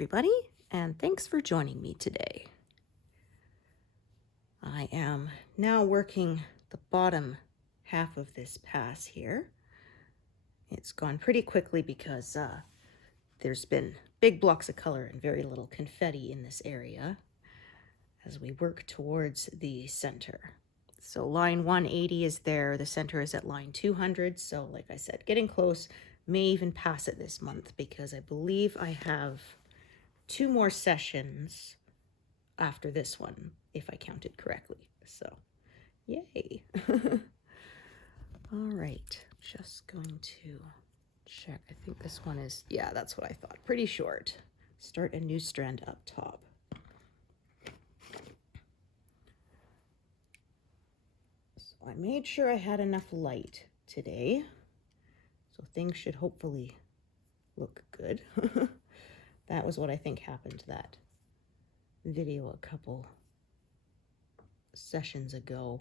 everybody, and thanks for joining me today. I am now working the bottom half of this pass here. It's gone pretty quickly because there's been big blocks of color and very little confetti in this area as we work towards the center. So line 180 is there, the center is at line 200, so like I said, getting close. May even pass it this month because I believe I have 2 more sessions after this one, if I counted correctly. So, yay. All right, just going to check. I think this one is, yeah, that's what I thought. Pretty short. Start a new strand up top. So I made sure I had enough light today. So things should hopefully look good. That was what I think happened to that video a couple sessions ago.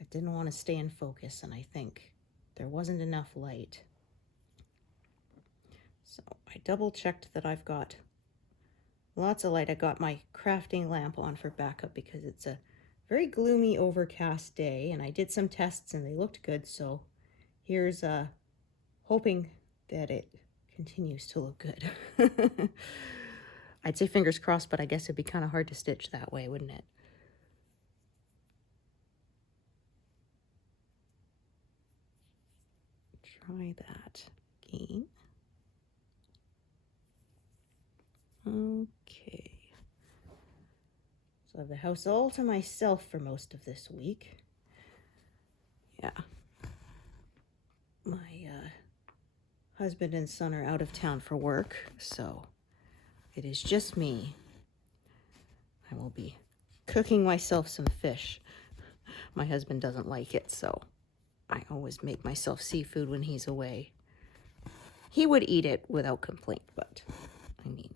I didn't want to stay in focus, and I think there wasn't enough light. So I double checked that I've got lots of light. I got my crafting lamp on for backup because it's a very gloomy, overcast day, and I did some tests and they looked good. So here's hoping that it continues to look good. I'd say fingers crossed, but I guess it'd be kind of hard to stitch that way, wouldn't it? Try that again. Okay. So I have the house all to myself for most of this week. Yeah. My husband and son are out of town for work, so it is just me. I will be cooking myself some fish. My husband doesn't like it, so I always make myself seafood when he's away. He would eat it without complaint, but I mean,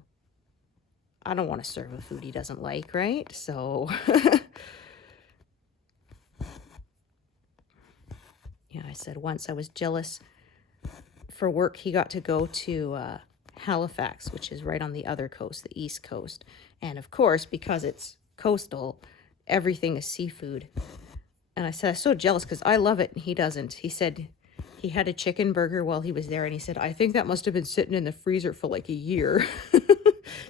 I don't want to serve a food he doesn't like, right? So, yeah, I said once I was jealous. For work, he got to go to Halifax, which is right on the other coast, the East Coast. And of course, because it's coastal, everything is seafood. And I said, I'm so jealous because I love it and he doesn't. He said he had a chicken burger while he was there, and he said, I think that must have been sitting in the freezer for like a year.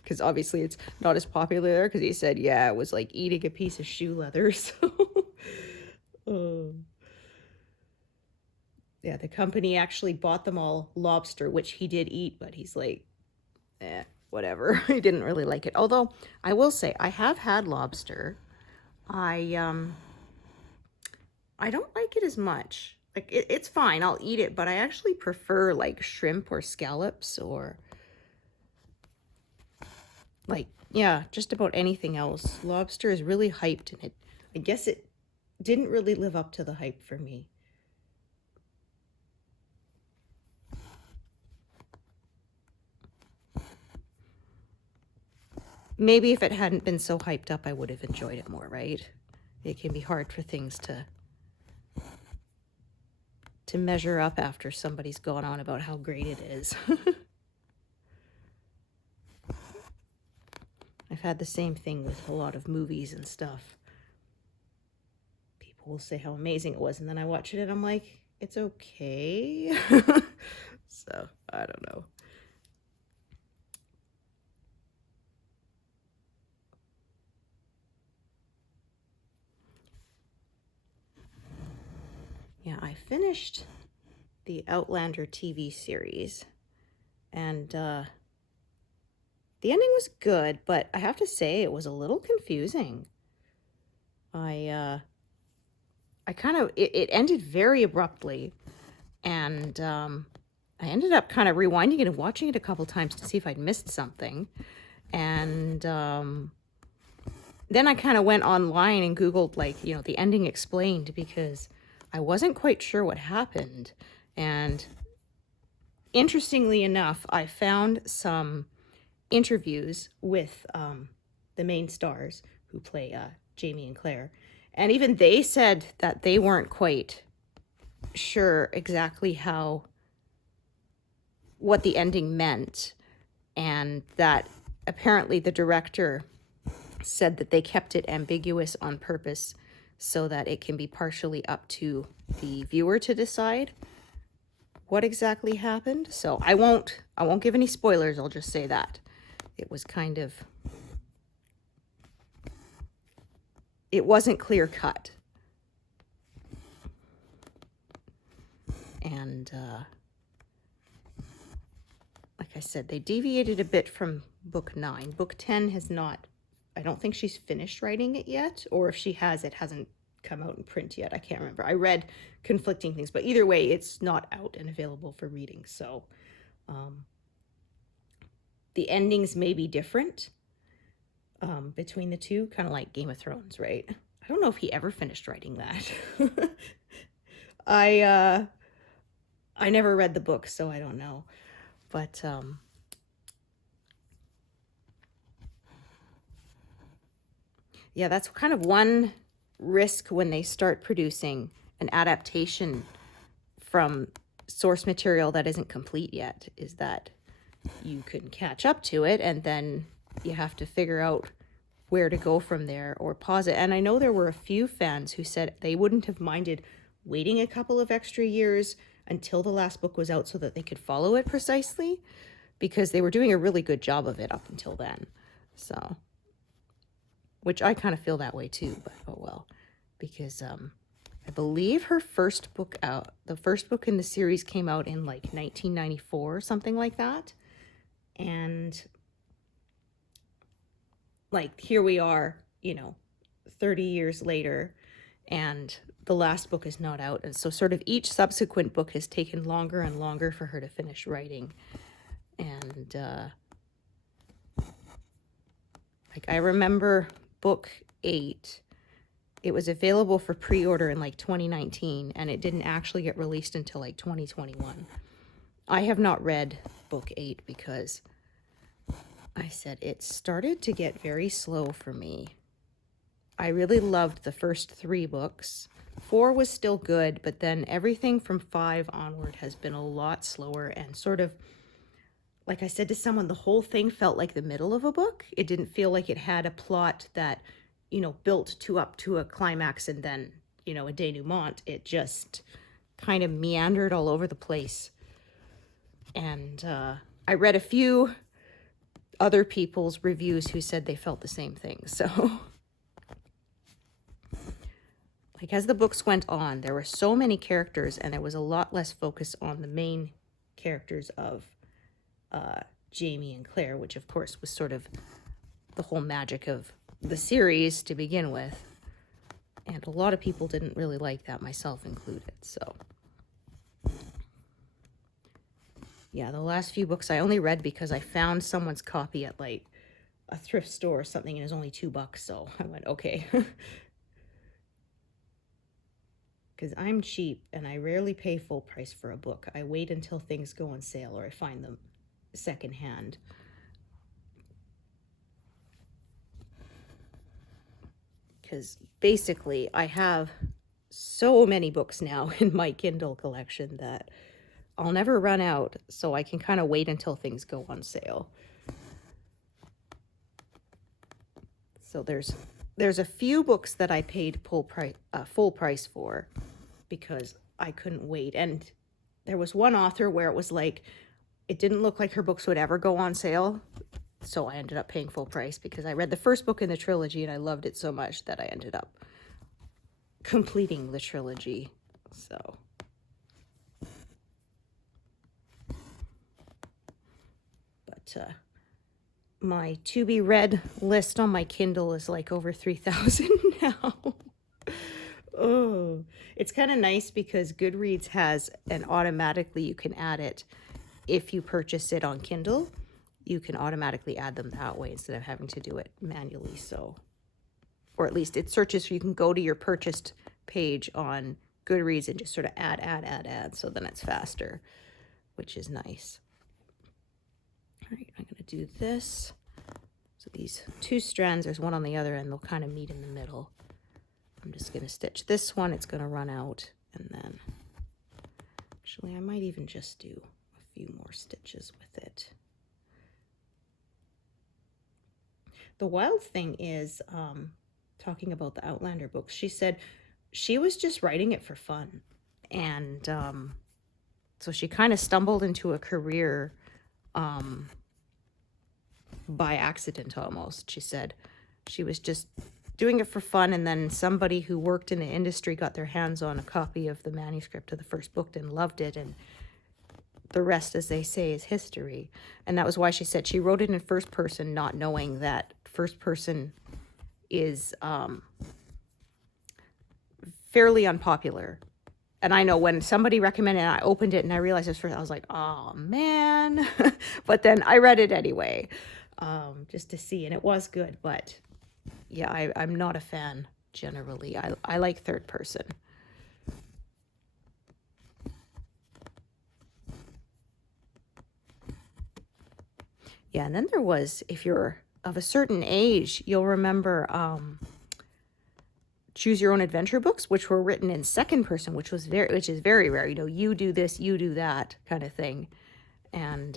Because obviously it's not as popular there, because he said, yeah, it was like eating a piece of shoe leather. So, yeah, the company actually bought them all lobster, which he did eat, but he's like, whatever. He didn't really like it. Although I will say I have had lobster. I don't like it as much. Like it's fine, I'll eat it, but I actually prefer like shrimp or scallops or like, yeah, just about anything else. Lobster is really hyped, and I guess it didn't really live up to the hype for me. Maybe if it hadn't been so hyped up, I would have enjoyed it more, right? It can be hard for things to measure up after somebody's gone on about how great it is. I've had the same thing with a lot of movies and stuff. People will say how amazing it was, and then I watch it and I'm like, it's okay. So, I don't know. Yeah, I finished the Outlander TV series, and the ending was good, but I have to say it was a little confusing. I kind of, it ended very abruptly, and I ended up kind of rewinding it and watching it a couple times to see if I'd missed something. And then I kind of went online and Googled, like, you know, the ending explained, because I wasn't quite sure what happened. And interestingly enough, I found some interviews with the main stars who play Jamie and Claire. And even they said that they weren't quite sure exactly what the ending meant, and that apparently the director said that they kept it ambiguous on purpose so that it can be partially up to the viewer to decide what exactly happened. So I won't give any spoilers. I'll just say that it was kind of, it wasn't clear cut. And like I said, they deviated a bit from book 9. Book 10 has not, I don't think she's finished writing it yet, or if she has, it hasn't come out in print yet. I can't remember. I read conflicting things, but either way, it's not out and available for reading. So the endings may be different between the two, kind of like Game of Thrones, right? I don't know if he ever finished writing that. I never read the book, so I don't know. But yeah, that's kind of one risk when they start producing an adaptation from source material that isn't complete yet, is that you can catch up to it and then you have to figure out where to go from there or pause it. And I know there were a few fans who said they wouldn't have minded waiting a couple of extra years until the last book was out so that they could follow it precisely, because they were doing a really good job of it up until then. So, which I kind of feel that way too, but oh well, because I believe her first book out, the first book in the series came out in like 1994 or something like that. And like here we are, you know, 30 years later, and the last book is not out. And so sort of each subsequent book has taken longer and longer for her to finish writing. And like I remember book 8, it was available for pre-order in like 2019, and it didn't actually get released until like 2021. I have not read book 8 because I said it started to get very slow for me. I really loved the first 3 books. 4 was still good, but then everything from 5 onward has been a lot slower, and sort of, like I said to someone, the whole thing felt like the middle of a book. It didn't feel like it had a plot that, you know, built up to a climax and then, you know, a denouement. It just kind of meandered all over the place. And I read a few other people's reviews who said they felt the same thing. So like as the books went on, there were so many characters and there was a lot less focus on the main characters of Jamie and Claire, which of course was sort of the whole magic of the series to begin with. And a lot of people didn't really like that, myself included. So yeah, the last few books I only read because I found someone's copy at like a thrift store or something, and it was only $2. So I went, okay. Because I'm cheap and I rarely pay full price for a book. I wait until things go on sale or I find them secondhand. Because basically I have so many books now in my Kindle collection that I'll never run out, so I can kind of wait until things go on sale. So there's a few books that I paid full price for because I couldn't wait. And there was one author where it was like, it didn't look like her books would ever go on sale. So I ended up paying full price because I read the first book in the trilogy and I loved it so much that I ended up completing the trilogy. So but my to be read list on my Kindle is like over 3,000 now. Oh, it's kind of nice because Goodreads has an automatically, you can add it if you purchase it on Kindle. You can automatically add them that way instead of having to do it manually. So, or at least it searches, so you can go to your purchased page on Goodreads and just sort of add. So then it's faster, which is nice. All right, I'm going to do this. So these 2 strands, there's one on the other end, they'll kind of meet in the middle. I'm just going to stitch this one. It's going to run out, and then actually I might even just do a few more stitches with it. The wild thing is, talking about the Outlander books, she said she was just writing it for fun. And so she kind of stumbled into a career by accident almost. She said she was just doing it for fun, and then somebody who worked in the industry got their hands on a copy of the manuscript of the first book and loved it, and the rest, as they say, is history. And that was why she said she wrote it in first person, not knowing that first person is fairly unpopular. And I know when somebody recommended it, I opened it and I realized this first, I was like, oh man. But then I read it anyway, just to see, and it was good. But yeah, I'm not a fan generally. I like third person. Yeah, and then there was, if you're of a certain age, you'll remember choose your own adventure books, which were written in second person, which is very rare. You know, you do this, you do that kind of thing. And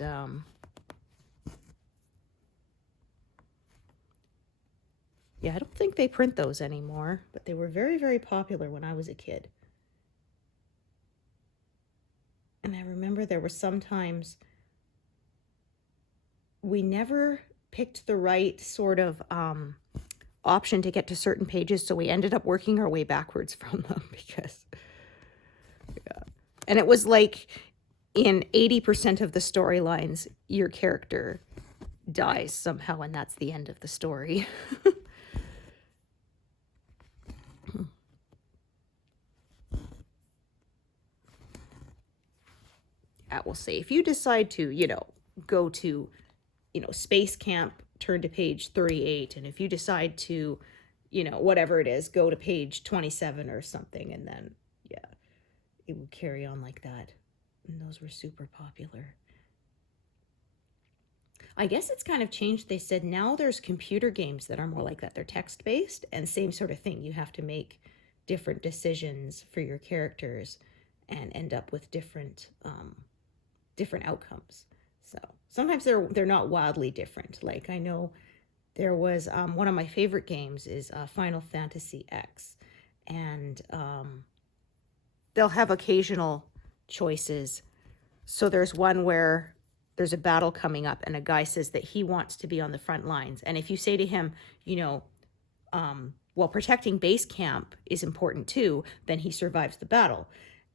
yeah, I don't think they print those anymore, but they were very, very popular when I was a kid. And I remember there were sometimes we never picked the right sort of option to get to certain pages, so we ended up working our way backwards from them because, yeah. And it was like in 80% of the storylines, your character dies somehow, and that's the end of the story. I will say, if you decide to, you know, go to, you know, space camp, turn to page 38, and if you decide to, you know, whatever it is, go to page 27 or something, and then, yeah, it would carry on like that. And those were super popular. I guess it's kind of changed. They said now there's computer games that are more like that. They're text-based, and same sort of thing. You have to make different decisions for your characters and end up with different outcomes. So sometimes they're not wildly different. Like I know there was one of my favorite games is Final Fantasy X, and they'll have occasional choices. So there's one where there's a battle coming up and a guy says that he wants to be on the front lines. And if you say to him, you know, well, protecting base camp is important too, then he survives the battle.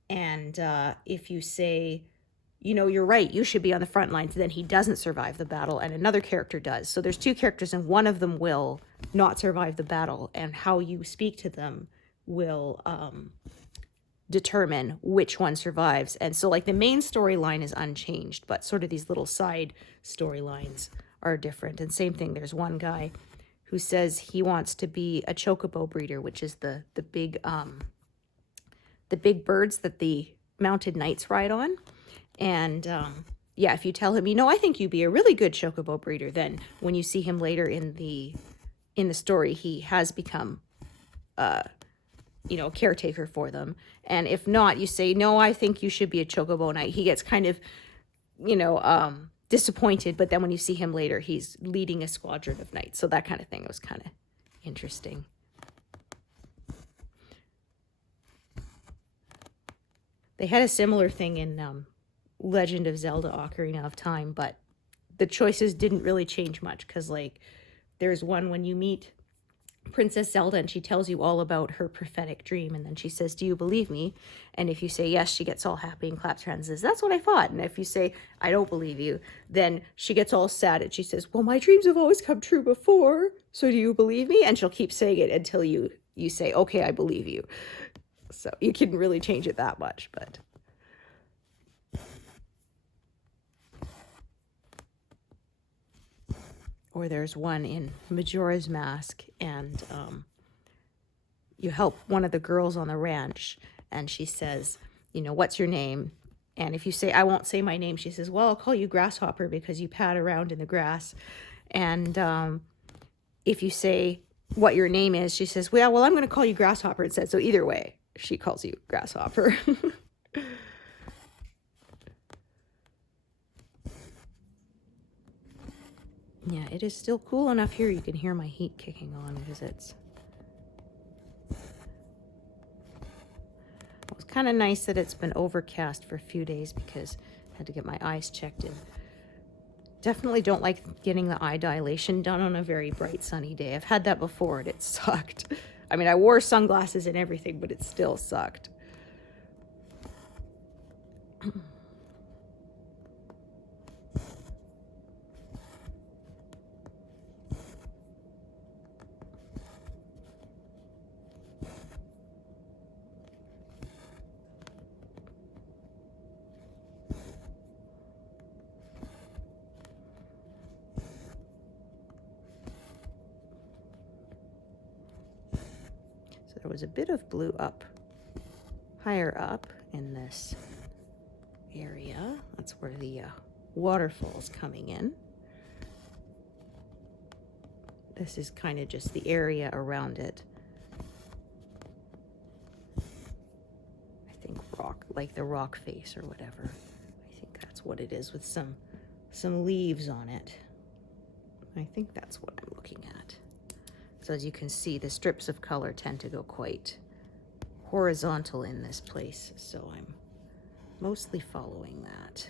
And if you say, you know, you're right, you should be on the front lines, then he doesn't survive the battle and another character does. So there's two characters and one of them will not survive the battle, and how you speak to them will determine which one survives. And so like the main storyline is unchanged, but sort of these little side storylines are different. And same thing, there's one guy who says he wants to be a chocobo breeder, which is the big birds that the mounted knights ride on. And yeah, if you tell him, you know, I think you'd be a really good chocobo breeder, then when you see him later in the story, he has become you know, caretaker for them. And if not, you say, no, I think you should be a chocobo knight. He gets kind of, you know, disappointed, but then when you see him later, he's leading a squadron of knights. So that kind of thing was kind of interesting. They had a similar thing in Legend of Zelda Ocarina of Time, but the choices didn't really change much, because like there's one when you meet Princess Zelda and she tells you all about her prophetic dream, and then she says, do you believe me? And if you say yes, she gets all happy and claps her hands and says, that's what I thought. And if you say, I don't believe you, then she gets all sad and she says, well, my dreams have always come true before, so do you believe me? And she'll keep saying it until you say, okay, I believe you. So you couldn't really change it that much, but or there's one in Majora's Mask, and you help one of the girls on the ranch, and she says, you know, what's your name? And if you say, I won't say my name, she says, well, I'll call you Grasshopper because you pad around in the grass. And if you say what your name is, she says, well, I'm going to call you Grasshopper instead. So either way, she calls you Grasshopper. Yeah, it is still cool enough here. You can hear my heat kicking on because it was kind of nice that it's been overcast for a few days because I had to get my eyes checked in. Definitely don't like getting the eye dilation done on a very bright sunny day. I've had that before and it sucked. I mean, I wore sunglasses and everything, but it still sucked. There was a bit of blue up, higher up in this area. That's where the waterfall's coming in. This is kind of just the area around it. I think rock, like the rock face or whatever. I think that's what it is with some leaves on it. I think that's what I'm looking at. So as you can see, the strips of color tend to go quite horizontal in this place, so I'm mostly following that.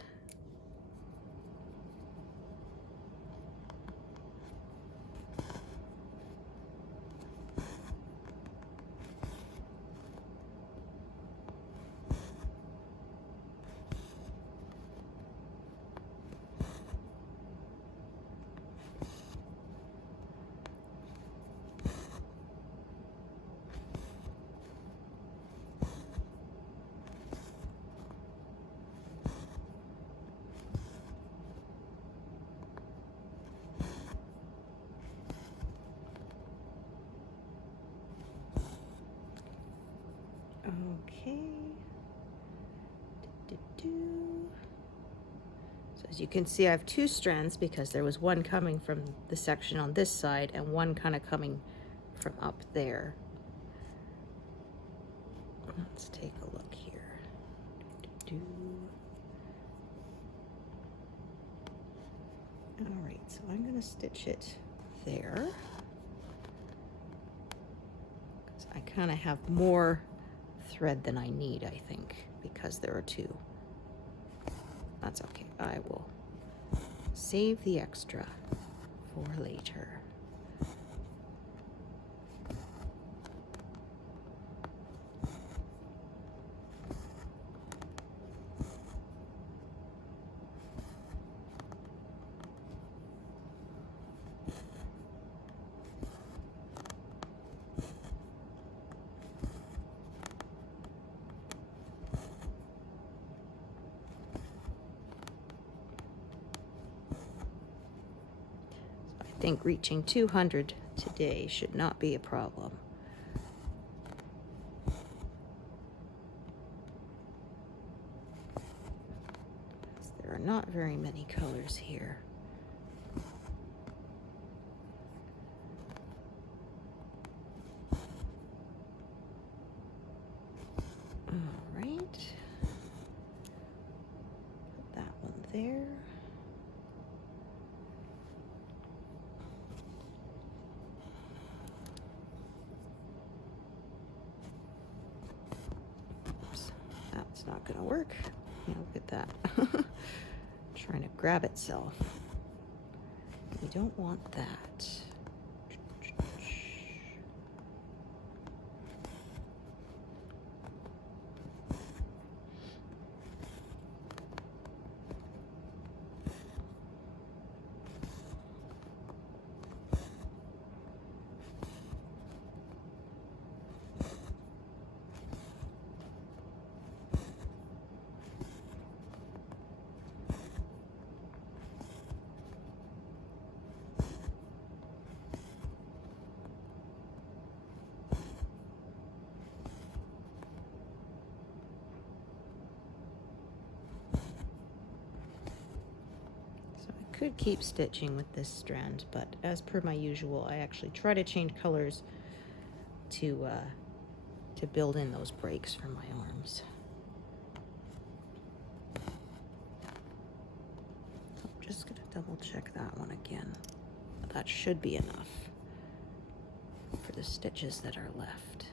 Okay. So as you can see, I have two strands because there was one coming from the section on this side and one kind of coming from up there. Let's take a look here. All right, so I'm going to stitch it there. I kind of have more thread than I need, I think, because there are two. That's okay. I will save the extra for later. I think reaching 200 today should not be a problem. There are not very many colors here. All right. Put that one there. That's not going to work. Yeah, look at that. Trying to grab itself. We don't want that. Could keep stitching with this strand, but as per my usual, I actually try to change colors to build in those breaks for my arms. I'm just gonna double check that one again. that should be enough for the stitches that are left.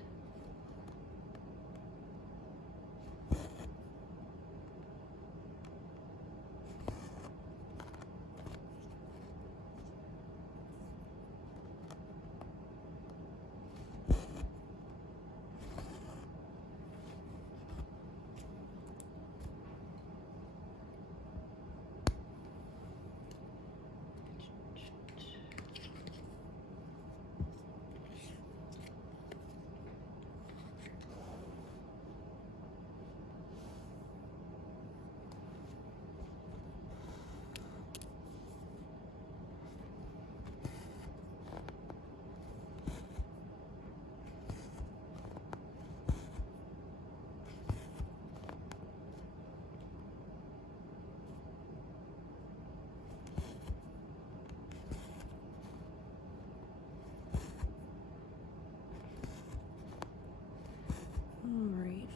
Alrighty.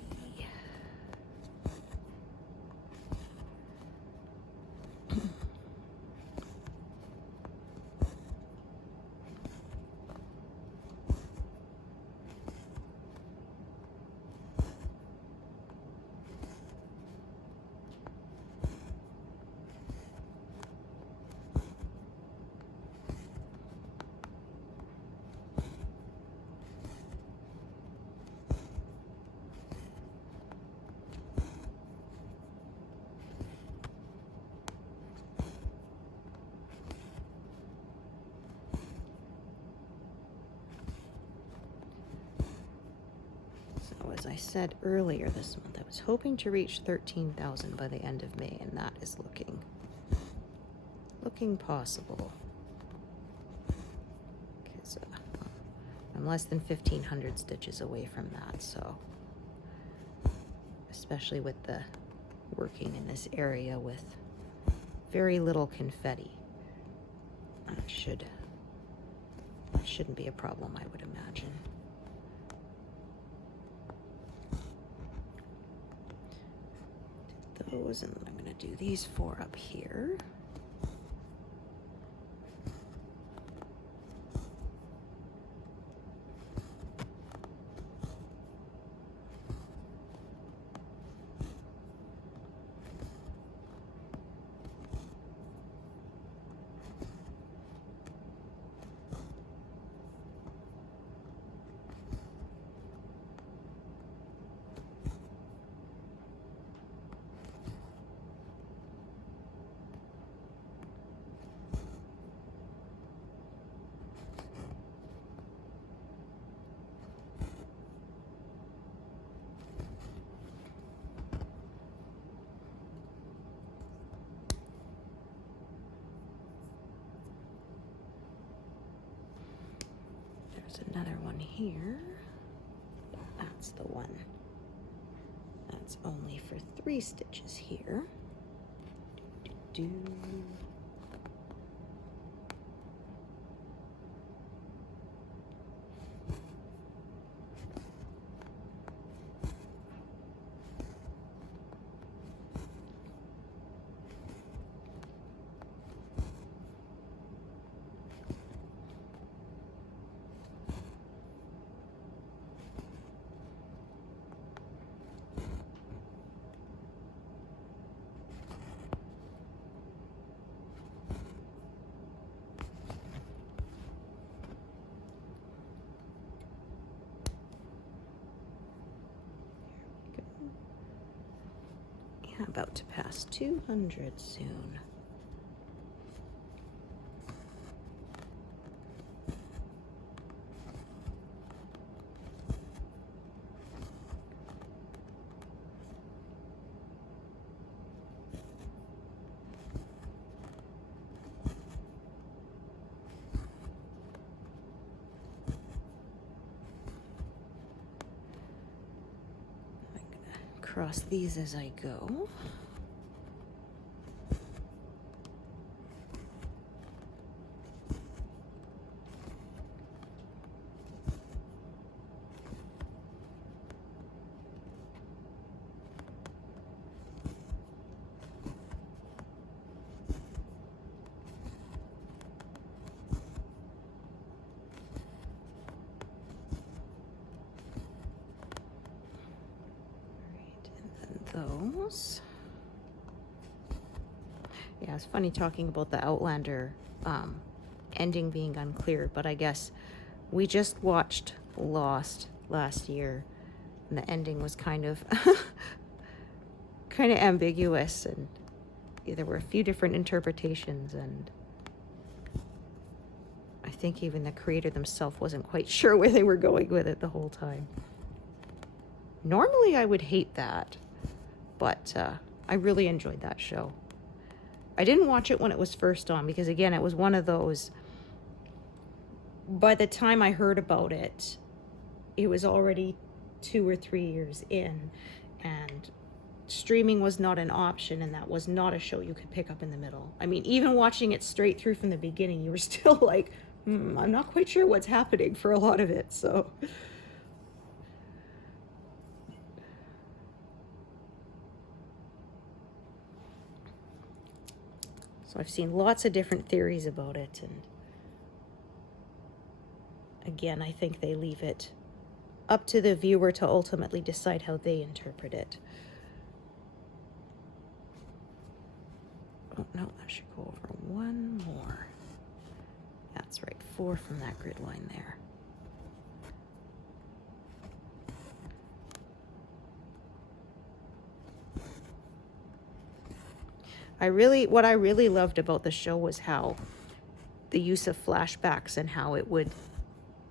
So as I said earlier this month, I was hoping to reach 13,000 by the end of May, and that is looking possible. Because I'm less than 1,500 stitches away from that, so especially with the working in this area with very little confetti, that shouldn't be a problem, I would imagine. Those, and then I'm going to do these 4 up here. Another one here. That's the one. That's only for 3 stitches here. Do. About to pass 200 soon. Cross these as I go. those. Yeah, it's funny talking about the Outlander ending being unclear, but I guess we just watched Lost last year, and the ending was kind of kind of ambiguous, and there were a few different interpretations, and I think even the creator themselves wasn't quite sure where they were going with it the whole time. Normally I would hate that, but I really enjoyed that show. I didn't watch it when it was first on because, again, it was one of those, by the time I heard about it, it was already 2 or 3 years in, and streaming was not an option, and that was not a show you could pick up in the middle. I mean, even watching it straight through from the beginning, you were still like, I'm not quite sure what's happening for a lot of it, so... So I've seen lots of different theories about it, and again, I think they leave it up to the viewer to ultimately decide how they interpret it. Oh, no, I should go over one more. That's right, 4 from that grid line there. What I really loved about the show was how the use of flashbacks and how it would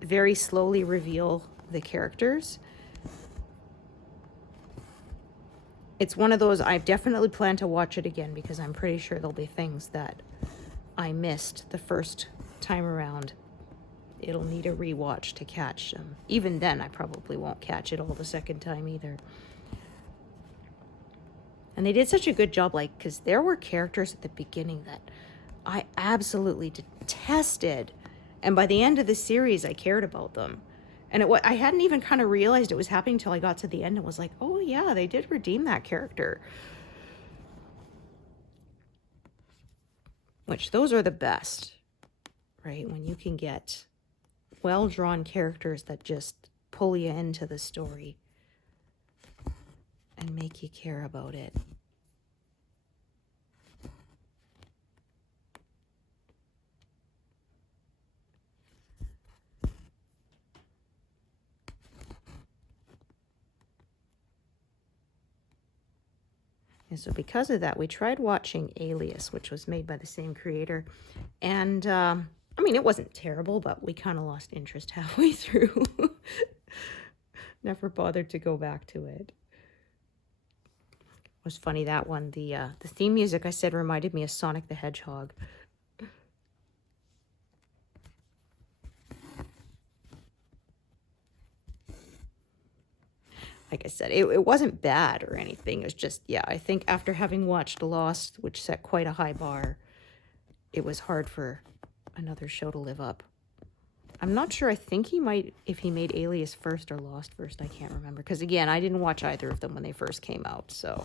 very slowly reveal the characters. It's one of those, I definitely plan to watch it again because I'm pretty sure there'll be things that I missed the first time around. It'll need a rewatch to catch them. Even then, I probably won't catch it all the second time either. And they did such a good job, like, because there were characters at the beginning that I absolutely detested. And by the end of the series, I cared about them. And I hadn't even kind of realized it was happening until I got to the end and was like, oh yeah, they did redeem that character. Which, those are the best, right? When you can get well-drawn characters that just pull you into the story and make you care about it. And so because of that, we tried watching Alias, which was made by the same creator. And, I mean, it wasn't terrible, but we kind of lost interest halfway through. Never bothered to go back to it. It was funny, that one. The theme music, I said, reminded me of Sonic the Hedgehog. Like I said, it wasn't bad or anything. It was just, yeah, I think after having watched Lost, which set quite a high bar, it was hard for another show to live up. I'm not sure. I think he might, if he made Alias first or Lost first, I can't remember. Because, again, I didn't watch either of them when they first came out, so...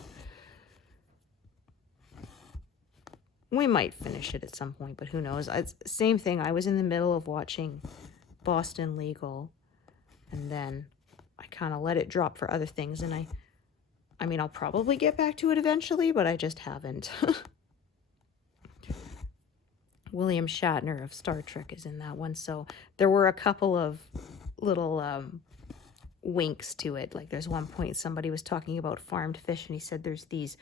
We might finish it at some point, but who knows. Same thing, I was in the middle of watching Boston Legal, and then I kind of let it drop for other things, and I mean, I'll probably get back to it eventually, but I just haven't. William Shatner of Star Trek is in that one, so there were a couple of little winks to it. Like, there's one point somebody was talking about farmed fish, and he said there's these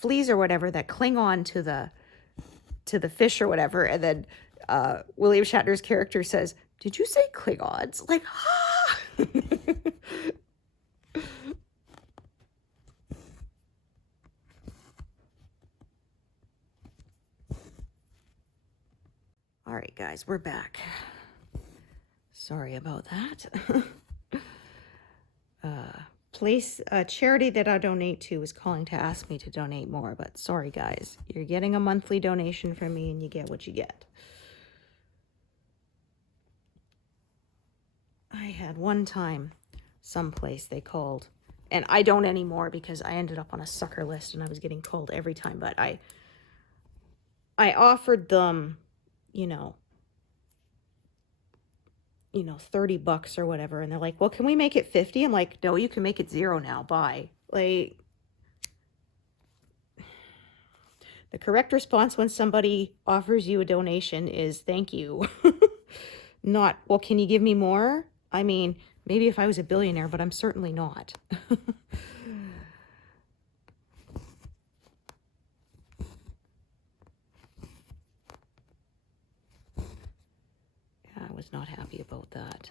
fleas or whatever that cling on to the fish or whatever, and then William Shatner's character says, "Did you say Klingons?" Like, ah! All right, guys, we're back. Sorry about that. A charity that I donate to is calling to ask me to donate more, but sorry, guys. You're getting a monthly donation from me, and you get what you get. I had one time, someplace they called, and I don't anymore because I ended up on a sucker list and I was getting called every time, but I offered them, you know, $30 or whatever, and they're like, well, can we make it 50? I'm like, no, you can make it 0 now, bye. Like, the correct response when somebody offers you a donation is thank you. Not, well, can you give me more? I mean, maybe if I was a billionaire, but I'm certainly not. I was not happy about that.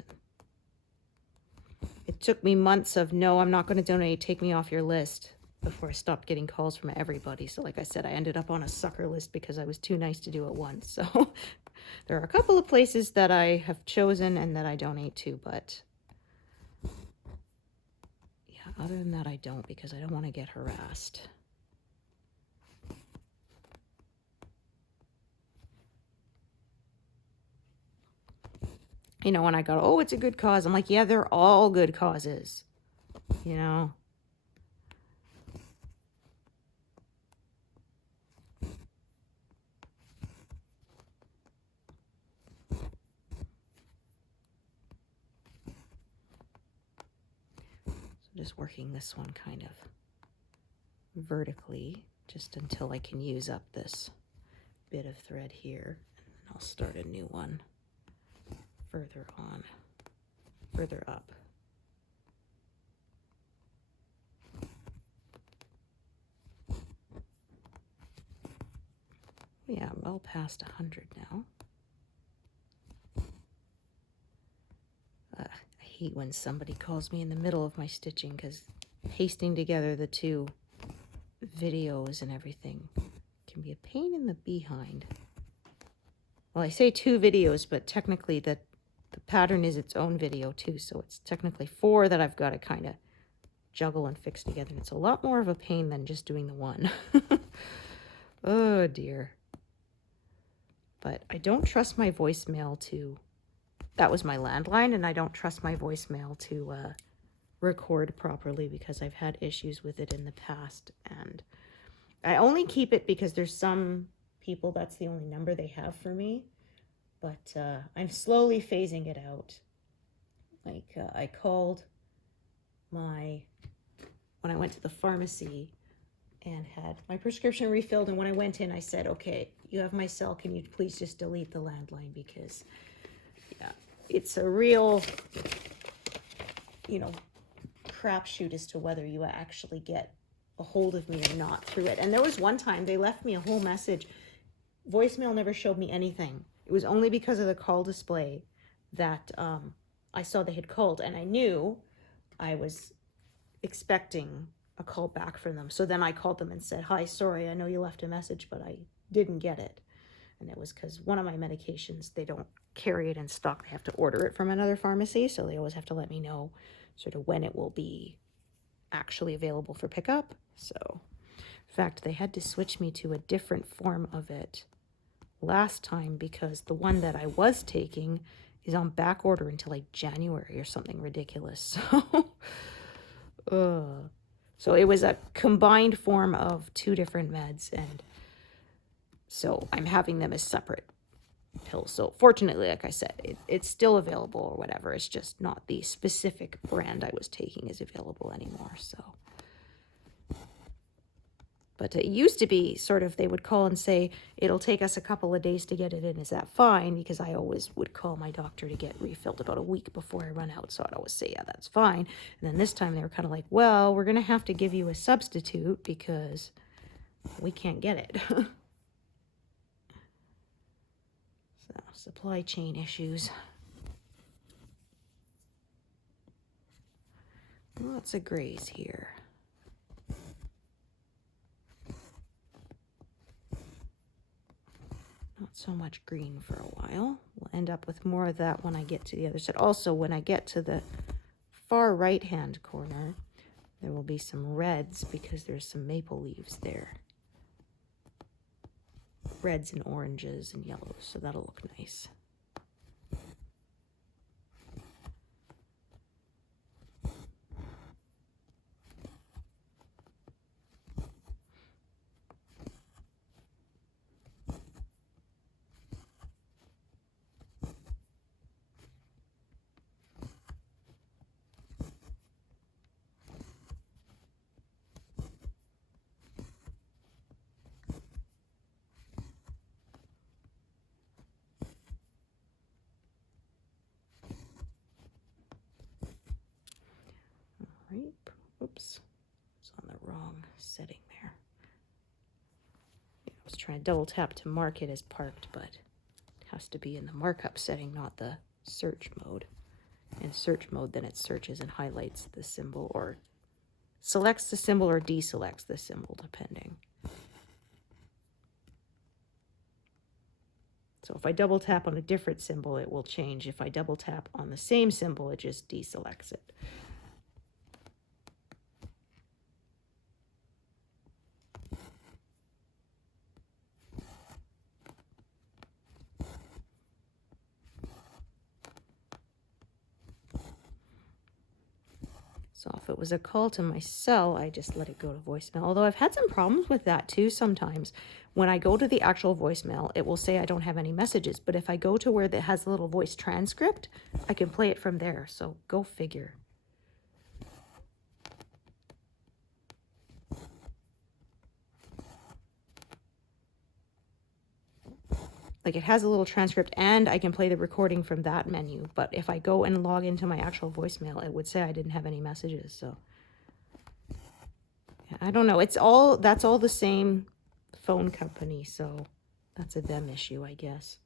It took me months of, no, I'm not going to donate, take me off your list, before I stopped getting calls from everybody. So like I said, I ended up on a sucker list because I was too nice to do it once. So there are a couple of places that I have chosen and that I donate to, but yeah, other than that, I don't, because I don't want to get harassed. You know, when I go, oh, it's a good cause, I'm like, yeah, they're all good causes, you know. So just working this one kind of vertically, just until I can use up this bit of thread here, and then I'll start a new one further on, further up. Yeah, I'm well past 100 now. I hate when somebody calls me in the middle of my stitching, because pasting together the two videos and everything can be a pain in the behind. Well, I say two videos, but technically the pattern is its own video too, so it's technically 4 that I've got to kind of juggle and fix together, and it's a lot more of a pain than just doing the one. Oh dear. But I don't trust my voicemail to, that was my landline, and I don't trust my voicemail to record properly because I've had issues with it in the past, and I only keep it because there's some people that's the only number they have for me, but I'm slowly phasing it out. Like I called when I went to the pharmacy and had my prescription refilled, and when I went in I said, okay, you have my cell, can you please just delete the landline, because yeah, it's a real, you know, crapshoot as to whether you actually get a hold of me or not through it. And there was one time they left me a whole message. Voicemail never showed me anything. It was only because of the call display that I saw they had called, and I knew I was expecting a call back from them. So then I called them and said, hi, sorry, I know you left a message, but I didn't get it. And it was because one of my medications, they don't carry it in stock. They have to order it from another pharmacy, so they always have to let me know sort of when it will be actually available for pickup. So in fact, they had to switch me to a different form of it last time because the one that I was taking is on back order until like January or something ridiculous. So it was a combined form of 2 different meds, and so I'm having them as separate pills. So fortunately, like I said, it's still available or whatever. It's just not the specific brand I was taking is available anymore. So, but it used to be sort of, they would call and say, it'll take us a couple of days to get it in. Is that fine? Because I always would call my doctor to get refilled about a week before I run out. So I'd always say, yeah, that's fine. And then this time they were kind of like, well, we're going to have to give you a substitute because we can't get it. So supply chain issues. Lots of grays here. Not so much green for a while. We'll end up with more of that when I get to the other side. Also, when I get to the far right-hand corner, there will be some reds because there's some maple leaves there. Reds and oranges and yellows, so that'll look nice. Oops, it's on the wrong setting there. I was trying to double tap to mark it as parked, but it has to be in the markup setting, not the search mode. In search mode, then it searches and highlights the symbol, or selects the symbol or deselects the symbol, depending. So if I double tap on a different symbol, it will change. If I double tap on the same symbol, it just deselects it. So if it was a call to my cell, I just let it go to voicemail. Although I've had some problems with that too sometimes. When I go to the actual voicemail, it will say I don't have any messages. But if I go to where it has a little voice transcript, I can play it from there. So go figure. Like, it has a little transcript and I can play the recording from that menu. But if I go and log into my actual voicemail, it would say I didn't have any messages. So yeah, I don't know. That's all the same phone company. So that's a them issue, I guess.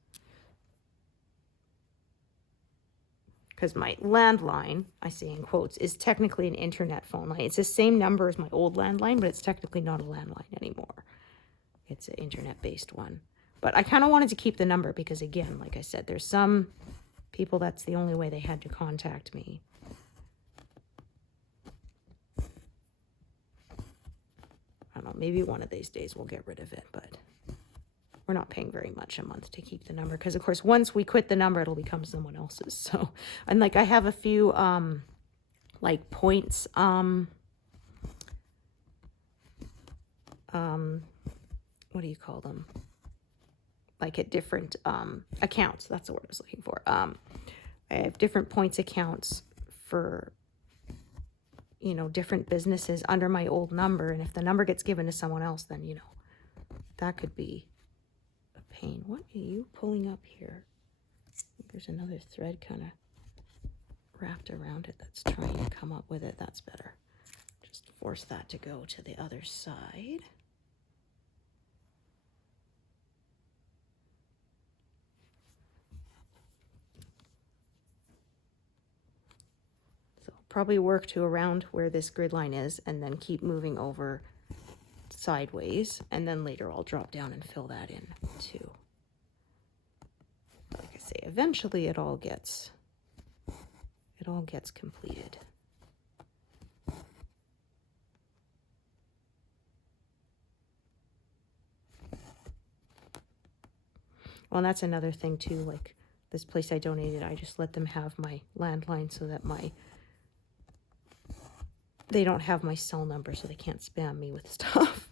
Because my landline, I say in quotes, is technically an internet phone line. It's the same number as my old landline, but it's technically not a landline anymore. It's an internet-based one. But I kind of wanted to keep the number because, again, like I said, there's some people that's the only way they had to contact me. I don't know, maybe one of these days we'll get rid of it, but we're not paying very much a month to keep the number because, of course, once we quit the number, it'll become someone else's. So, and like I have a few like points what do you call them? Like at different accounts. That's the word I was looking for. I have different points accounts for, you know, different businesses under my old number. And if the number gets given to someone else, then, you know, that could be a pain. What are you pulling up here? There's another thread kind of wrapped around it that's trying to come up with it. That's better. Just force that to go to the other side. Probably work to around where this grid line is and then keep moving over sideways, and then later I'll drop down and fill that in too. Like I say, eventually it all gets completed. Well, and that's another thing too, like this place I donated, I just let them have my landline so that they don't have my cell number, so they can't spam me with stuff.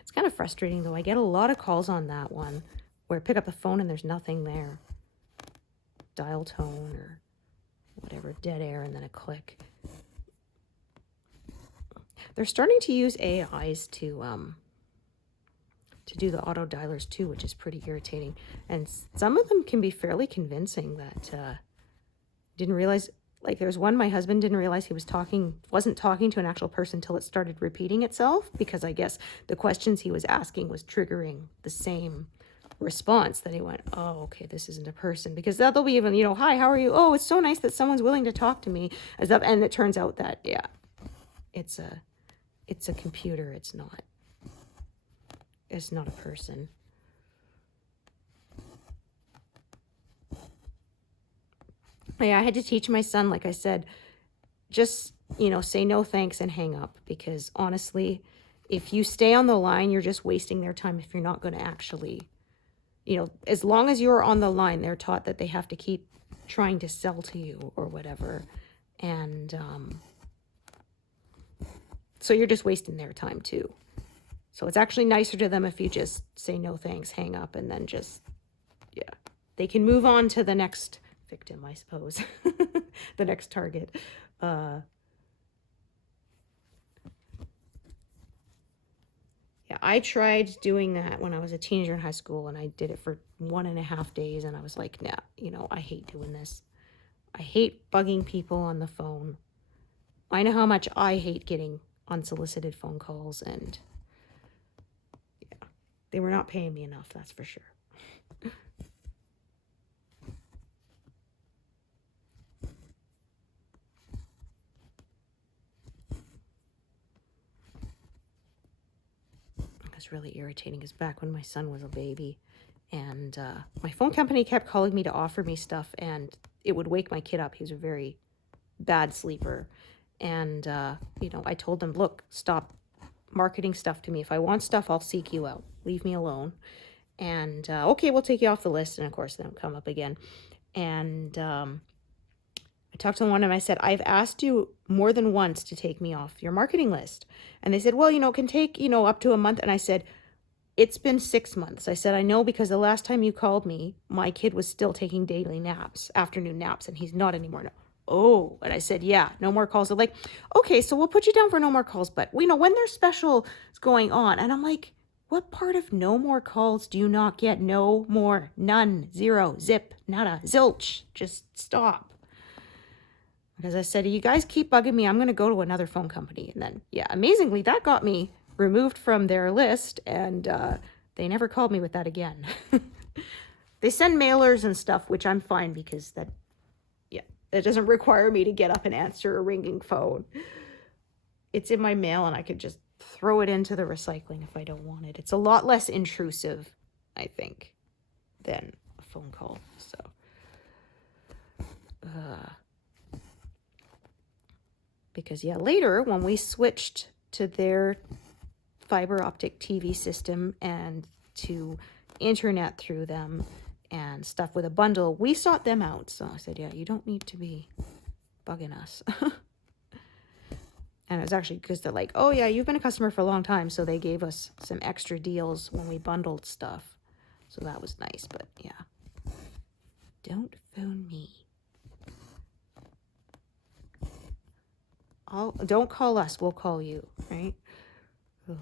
It's kind of frustrating, though. I get a lot of calls on that one where I pick up the phone and there's nothing there. Dial tone or whatever, dead air, and then a click. They're starting to use AIs to do the auto dialers too, which is pretty irritating. And some of them can be fairly convincing that didn't realize. Like there's one, my husband didn't realize he wasn't talking to an actual person until it started repeating itself, because I guess the questions he was asking was triggering the same response. That he went, oh, okay, this isn't a person, because that'll be even, you know, hi, how are you? Oh, it's so nice that someone's willing to talk to me. And it turns out that, yeah, it's a computer. It's not a person. Yeah, I had to teach my son, like I said, just, you know, say no thanks and hang up, because honestly, if you stay on the line, you're just wasting their time if you're not going to actually, you know, as long as you're on the line, they're taught that they have to keep trying to sell to you or whatever. And so you're just wasting their time too. So it's actually nicer to them if you just say no thanks, hang up, and then just, yeah, they can move on to the next victim, I suppose. The next target. Yeah, I tried doing that when I was a teenager in high school, and I did it for 1.5 days, and I was like, nah, you know, I hate doing this. I hate bugging people on the phone. I know how much I hate getting unsolicited phone calls, and yeah, they were not paying me enough, that's for sure. It was really irritating because back when my son was a baby, and my phone company kept calling me to offer me stuff, and it would wake my kid up. He was a very bad sleeper. And, you know, I told them, look, stop marketing stuff to me. If I want stuff, I'll seek you out. Leave me alone. And, okay, we'll take you off the list. And, of course, they don't come up again. And I talked to one of them. I said, I've asked you more than once to take me off your marketing list. And they said, well, you know, it can take, you know, up to a month. And I said, it's been 6 months. I said, I know, because the last time you called me, my kid was still taking daily naps, afternoon naps, and he's not anymore. No. Oh, and I said, yeah, no more calls. They're like, okay, so we'll put you down for no more calls. But, you know, when there's specials going on, and I'm like, what part of no more calls do you not get? No more, none, zero, zip, nada, zilch. Just stop. Because I said, you guys keep bugging me, I'm going to go to another phone company. And then, yeah, amazingly, that got me removed from their list, and they never called me with that again. They send mailers and stuff, which I'm fine, because that doesn't require me to get up and answer a ringing phone. It's in my mail, and I could just throw it into the recycling if I don't want it. It's a lot less intrusive, I think, than a phone call. So because yeah, later when we switched to their fiber optic TV system and to internet through them and stuff with a bundle, we sought them out. So I said, yeah, you don't need to be bugging us. And it was actually because they're like, oh yeah, you've been a customer for a long time. So they gave us some extra deals when we bundled stuff. So that was nice, but yeah. Don't phone me. Don't call us, we'll call you, right? Ugh.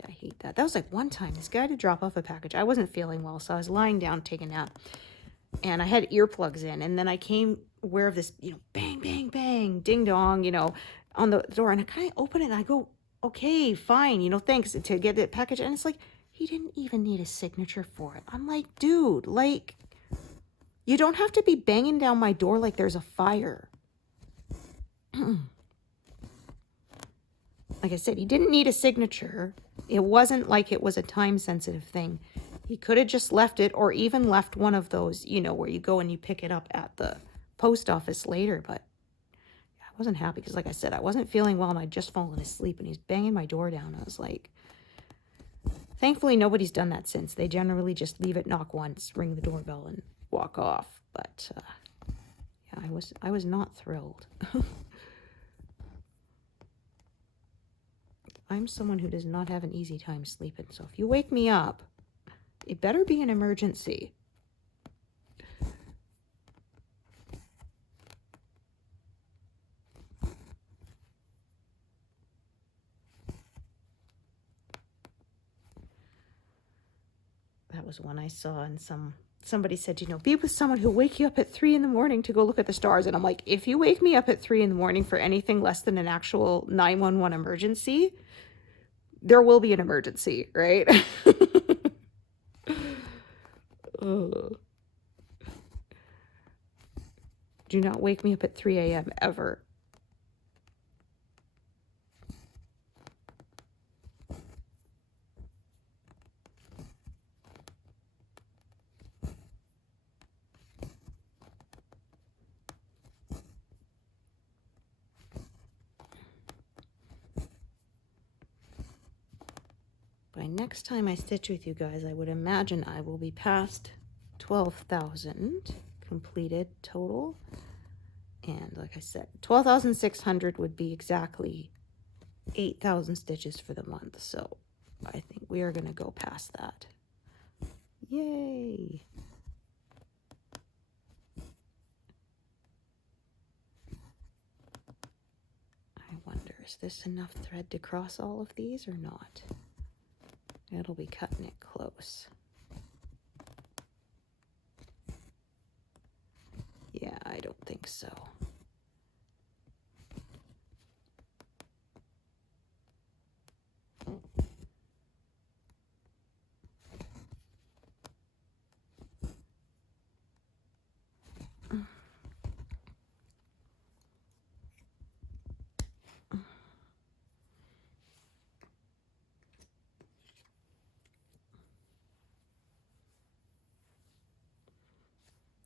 Yeah, I hate that. That was like one time, this guy had to drop off a package. I wasn't feeling well, so I was lying down taking a nap. And I had earplugs in, and then I came aware of this, you know, bang, bang, bang, ding dong, you know, on the door. And I kind of open it, and I go, okay, fine, you know, thanks, to get the package. And it's like, he didn't even need a signature for it. I'm like, dude, like, you don't have to be banging down my door like there's a fire. Like I said, he didn't need a signature. It wasn't like it was a time-sensitive thing. He could have just left it, or even left one of those, you know, where you go and you pick it up at the post office later. But I wasn't happy because, like I said, I wasn't feeling well, and I'd just fallen asleep, and he's banging my door down. I was like, thankfully, nobody's done that since. They generally just leave it, knock once, ring the doorbell, and walk off. But yeah, I was not thrilled. I'm someone who does not have an easy time sleeping, so if you wake me up, it better be an emergency. That was one I saw, and somebody said, you know, be with someone who'll wake you up at 3 a.m. to go look at the stars. And I'm like, if you wake me up at 3 a.m. for anything less than an actual 911 emergency, there will be an emergency, right? Do not wake me up at 3 a.m. ever. By next time I stitch with you guys, I would imagine I will be past 12,000 completed total. And like I said, 12,600 would be exactly 8,000 stitches for the month. So I think we are going to go past that. Yay! I wonder, is this enough thread to cross all of these or not? It'll be cutting it close. Yeah. I don't think so.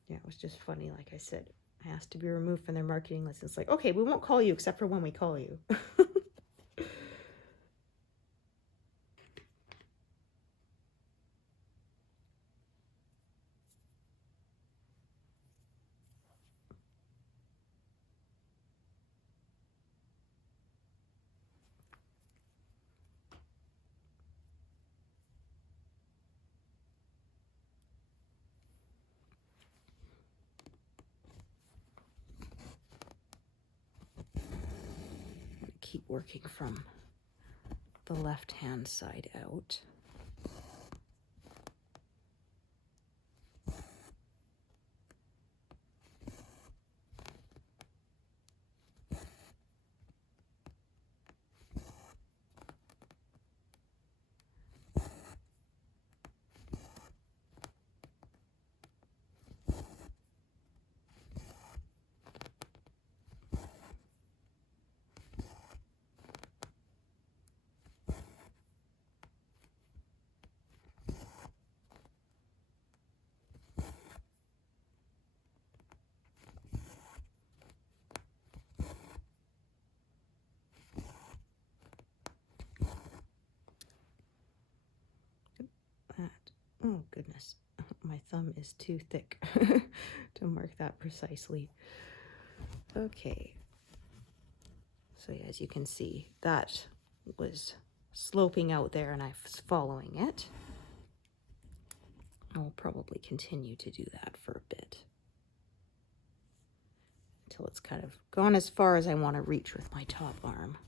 Yeah, it was just funny. Like I said, I asked to be removed from their marketing list. It's like, okay, we won't call you except for when we call you. Keep working from the left-hand side out. Oh, goodness. My thumb is too thick to mark that precisely. Okay. So yeah, as you can see, that was sloping out there and I was following it. I'll probably continue to do that for a bit until it's kind of gone as far as I want to reach with my top arm.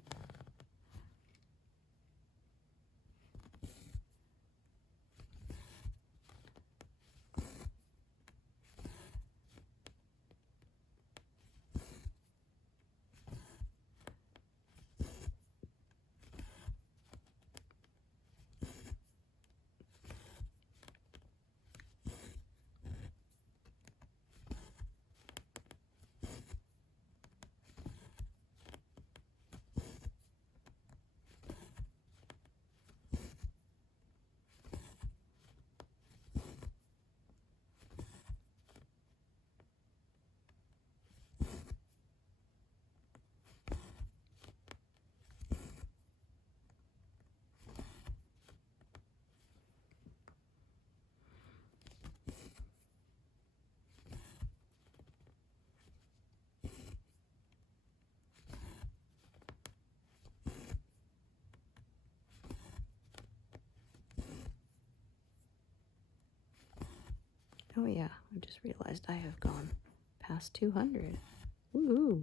Oh yeah, I just realized I have gone past 200. Woohoo!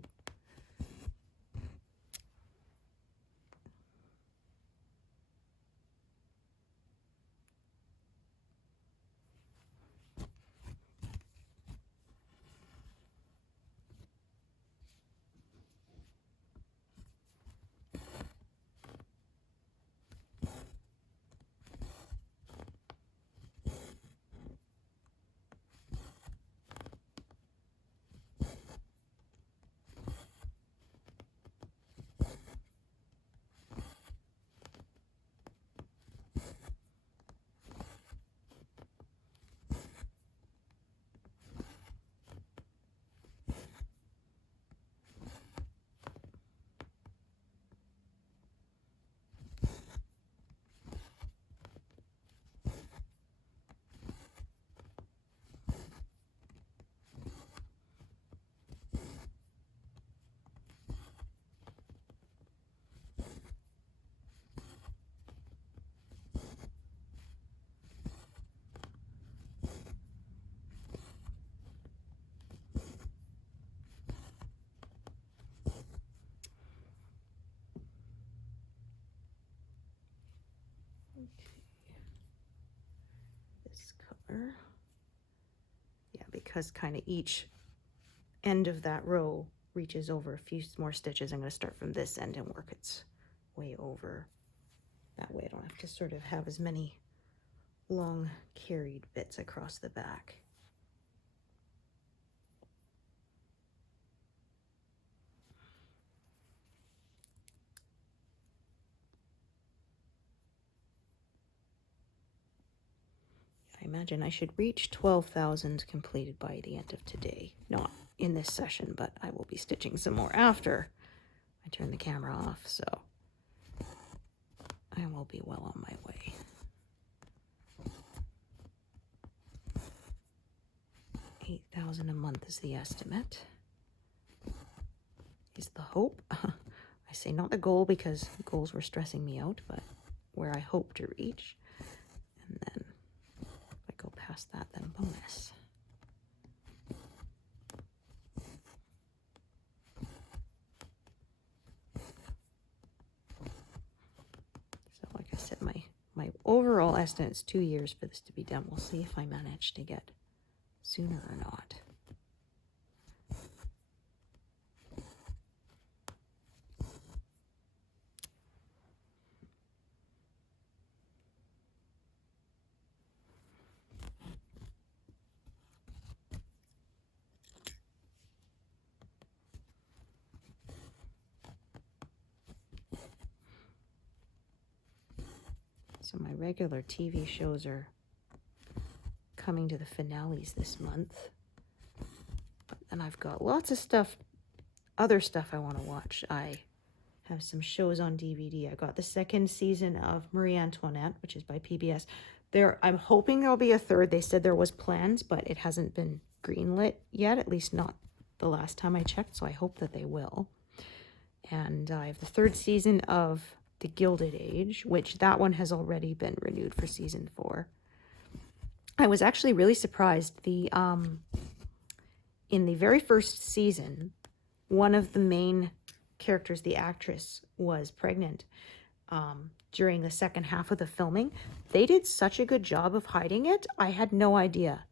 This color. Yeah, because kind of each end of that row reaches over a few more stitches, I'm going to start from this end and work its way over. That way I don't have to sort of have as many long carried bits across the back. I imagine I should reach 12,000 completed by the end of today. Not in this session, but I will be stitching some more after I turn the camera off, so I will be well on my way. $8,000 a month is the estimate. Is the hope. I say not the goal because goals were stressing me out, but where I hope to reach. And then if I go past that, then bonus. So like I said, my overall estimate is 2 years for this to be done. We'll see if I manage to get sooner or not. So my regular TV shows are coming to the finales this month. And I've got lots of stuff, other stuff I want to watch. I have some shows on DVD. I got the second season of Marie Antoinette, which is by PBS. I'm hoping there'll be a third. They said there was plans, but it hasn't been greenlit yet, at least not the last time I checked, so I hope that they will. And I have the third season of The Gilded Age, which that one has already been renewed for season 4. I was actually really surprised. In the very first season, one of the main characters, the actress, was pregnant during the second half of the filming. They did such a good job of hiding it. I had no idea.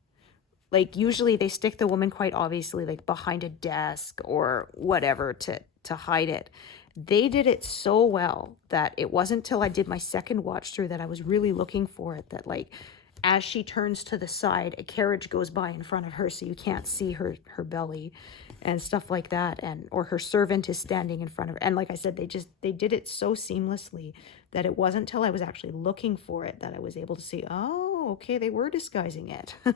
Like, usually they stick the woman quite obviously like behind a desk or whatever to hide it. They did it so well that it wasn't till I did my second watch through that I was really looking for it, that like as she turns to the side, a carriage goes by in front of her so you can't see her belly and stuff like that, and or her servant is standing in front of her. And like I said, they did it so seamlessly that it wasn't till I was actually looking for it that I was able to see, oh, okay, they were disguising it. Like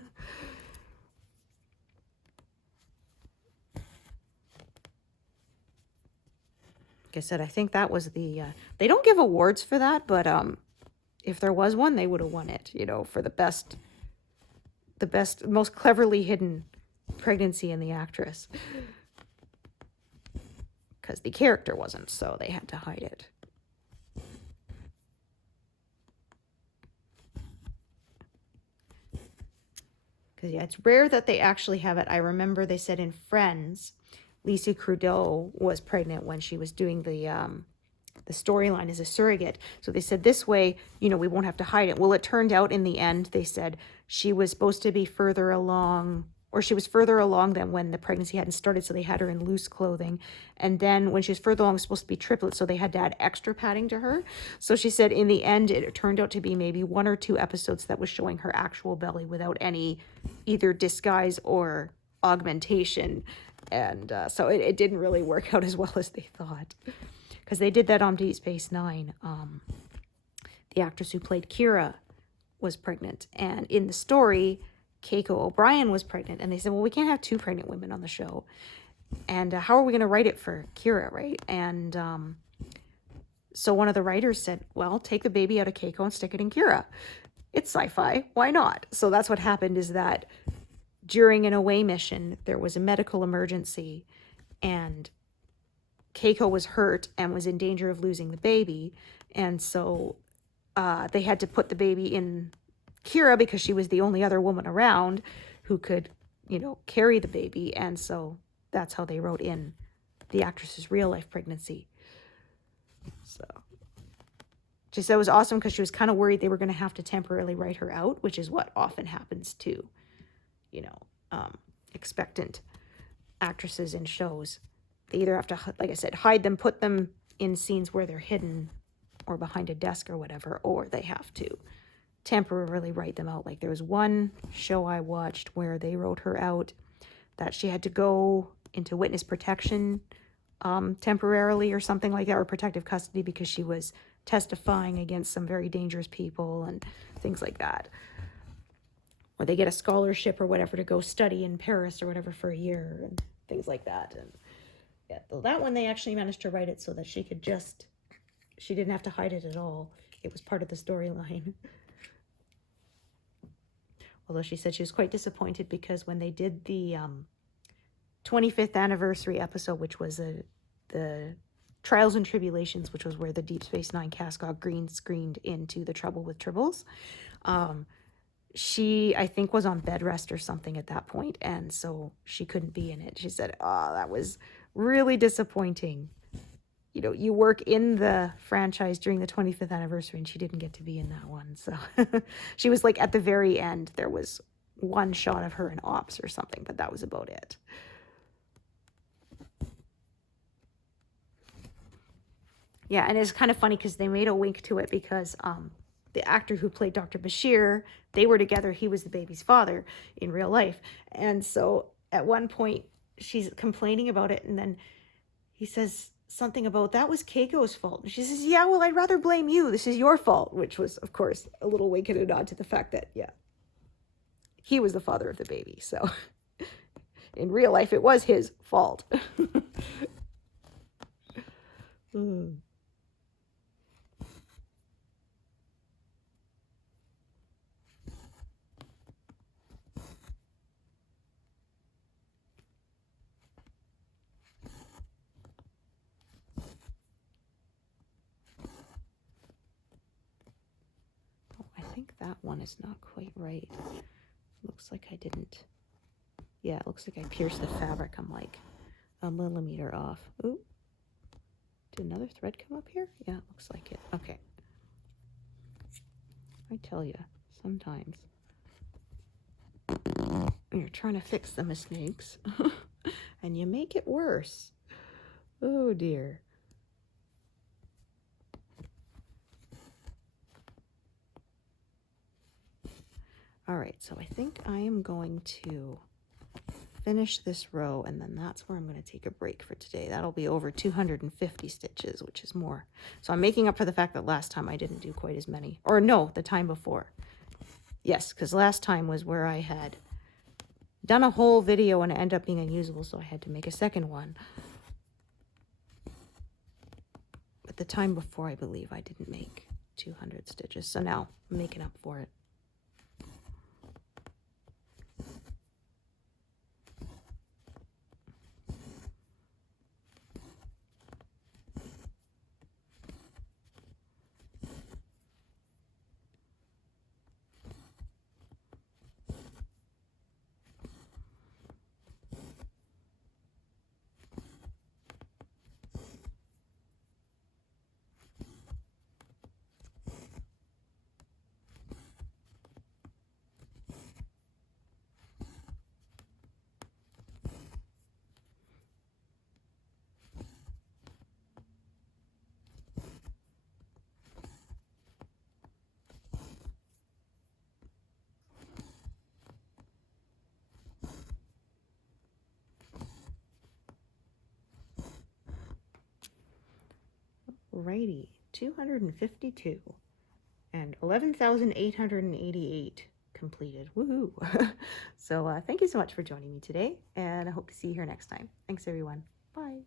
I said, I think that was the, they don't give awards for that, but if there was one, they would have won it, for the best, most cleverly hidden pregnancy in the actress. Because the character wasn't, so they had to hide it. Because, yeah, it's rare that they actually have it. I remember they said in Friends, Lisa Kudrow was pregnant when she was doing the storyline as a surrogate. So they said this way, we won't have to hide it. Well, it turned out in the end, they said she was supposed to be further along, or she was further along than when the pregnancy hadn't started. So they had her in loose clothing. And then when she was further along, it was supposed to be triplets. So they had to add extra padding to her. So she said in the end, it turned out to be maybe 1 or 2 episodes that was showing her actual belly without any either disguise or augmentation. And so it didn't really work out as well as they thought. Because they did that on Deep Space Nine. The actress who played Kira was pregnant. And in the story, Keiko O'Brien was pregnant. And they said, well, we can't have 2 pregnant women on the show. And how are we going to write it for Kira, right? And so one of the writers said, well, take the baby out of Keiko and stick it in Kira. It's sci-fi. Why not? So that's what happened, is that during an away mission, there was a medical emergency, and Keiko was hurt and was in danger of losing the baby. And so they had to put the baby in Kira because she was the only other woman around who could, carry the baby. And so that's how they wrote in the actress's real life pregnancy. So she said it was awesome because she was kind of worried they were going to have to temporarily write her out, which is what often happens to, expectant actresses in shows. They either have to, like I said, hide them, put them in scenes where they're hidden or behind a desk or whatever, or they have to temporarily write them out. Like there was one show I watched where they wrote her out that she had to go into witness protection temporarily or something like that, or protective custody, because she was testifying against some very dangerous people and things like that. Or they get a scholarship or whatever to go study in Paris or whatever for a year and things like that. And yeah, that one they actually managed to write it so that she didn't have to hide it at all. It was part of the storyline. Although she said she was quite disappointed because when they did the 25th anniversary episode, which was the Trials and Tribulations, which was where the Deep Space Nine cast got green screened into The Trouble with Tribbles, she, I think, was on bed rest or something at that point, and so she couldn't be in it. She said, oh, that was really disappointing. You know, you work in the franchise during the 25th anniversary, and she didn't get to be in that one. So she was like, at the very end, there was one shot of her in ops or something, but that was about it. Yeah, and it's kind of funny because they made a wink to it because the actor who played Dr. Bashir, they were together. He was the baby's father in real life. And so at one point, she's complaining about it, and then he says something about, that was Keiko's fault. And she says, yeah, well, I'd rather blame you. This is your fault, which was, of course, a little wink and a nod to the fact that, yeah, he was the father of the baby. So in real life, it was his fault. I think that one is not quite right. Looks like I didn't. Yeah, it looks like I pierced the fabric. I'm like a millimeter off. Ooh. Did another thread come up here? Yeah, it looks like it. Okay. I tell you, sometimes you're trying to fix the mistakes and you make it worse. Oh dear. All right, so I think I am going to finish this row, and then that's where I'm going to take a break for today. That'll be over 250 stitches, which is more. So I'm making up for the fact that last time I didn't do quite as many. Or no, the time before. Yes, because last time was where I had done a whole video and it ended up being unusable, so I had to make a second one. But the time before, I believe, I didn't make 200 stitches. So now I'm making up for it. Righty, 252 and 11,888 completed. Woohoo! So thank you so much for joining me today, and I hope to see you here next time. Thanks, everyone. Bye.